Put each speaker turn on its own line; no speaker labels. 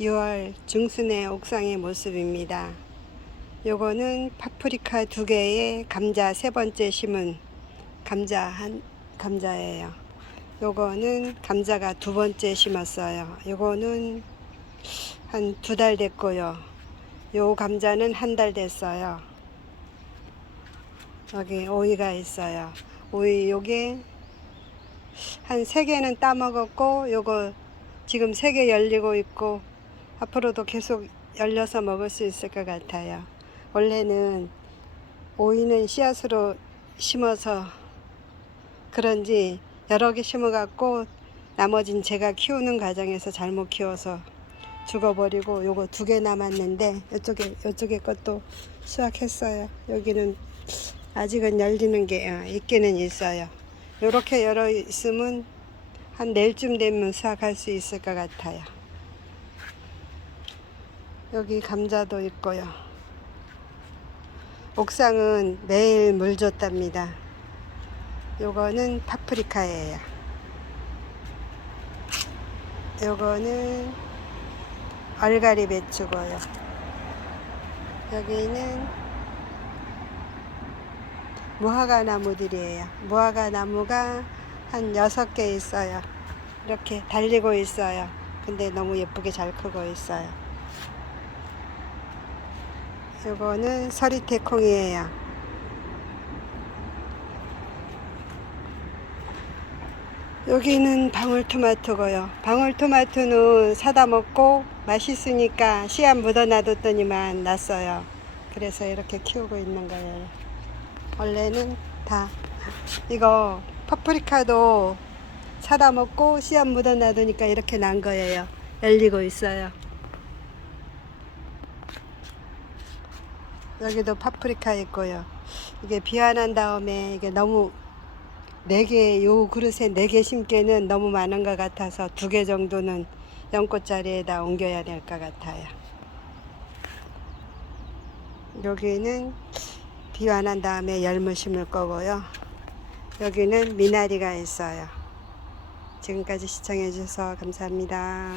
6월 중순의 옥상의 모습입니다. 요거는 파프리카 두 개에 감자 세 번째 심은 감자 한 감자예요. 요거는 감자가 두 번째 심었어요. 요거는 한 두 달 됐고요. 요 감자는 한 달 됐어요. 여기 오이가 있어요. 오이 요게 한 세 개는 따먹었고 요거 지금 세 개 열리고 있고 앞으로도 계속 열려서 먹을 수 있을 것 같아요. 원래는 오이는 씨앗으로 심어서 그런지 여러 개 심어갖고 나머진 제가 키우는 과정에서 잘못 키워서 죽어버리고 요거 두 개 남았는데 이쪽에 이쪽에 것도 수확했어요. 여기는 아직은 열리는 게 어, 있기는 있어요. 요렇게 열어 있으면 한 내일쯤 되면 수확할 수 있을 것 같아요. 여기 감자도 있고요. 옥상은 매일 물 줬답니다. 요거는 파프리카예요. 요거는 얼갈이 배추고요. 여기는 무화과 나무들이에요. 무화과 나무가 한 여섯 개 있어요. 이렇게 달리고 있어요. 근데 너무 예쁘게 잘 크고 있어요. 요거는 서리태콩이에요. 여기는 방울토마토고요. 방울토마토는 사다 먹고 맛있으니까 씨앗 묻어 놔뒀더니만 났어요. 그래서 이렇게 키우고 있는 거예요. 원래는 다 이거 파프리카도 사다 먹고 씨앗 묻어 놔두니까 이렇게 난 거예요. 열리고 있어요. 여기도 파프리카 있고요. 이게 비완한 다음에 이게 너무 네 개, 요 그릇에 네 개 심기에는 너무 많은 것 같아서 두 개 정도는 연꽃자리에다 옮겨야 될 것 같아요. 여기는 비완한 다음에 열무 심을 거고요. 여기는 미나리가 있어요. 지금까지 시청해 주셔서 감사합니다.